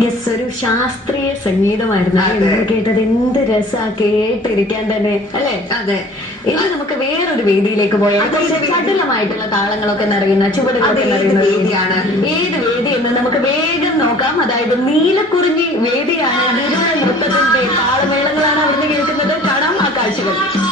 Yes, ഒരു ശാസ്ത്രീയ സംഗീതമായിരുന്നു കേട്ടത്. എന്ത് രസാ കേട്ടിരിക്കാൻ തന്നെ, അല്ലെ? അതെ. ഇനി നമുക്ക് വേറൊരു വേദിയിലേക്ക് പോയാൽ ചടുലമായിട്ടുള്ള താളങ്ങളൊക്കെ നിറയുന്ന ചുവടുകളൊക്കെ നിറയുന്ന വേദിയാണ്. ഏത് വേദി എന്ന് നമുക്ക് വേഗം നോക്കാം. അതായത് നീലക്കുറിഞ്ഞി വേദിയാണ്. വിരൂര നൃത്തത്തിന്റെ താളമേളങ്ങളാണ് അവിടുന്ന് കേൾക്കുന്നത്. കാണാം ആ കാഴ്ചകൾ.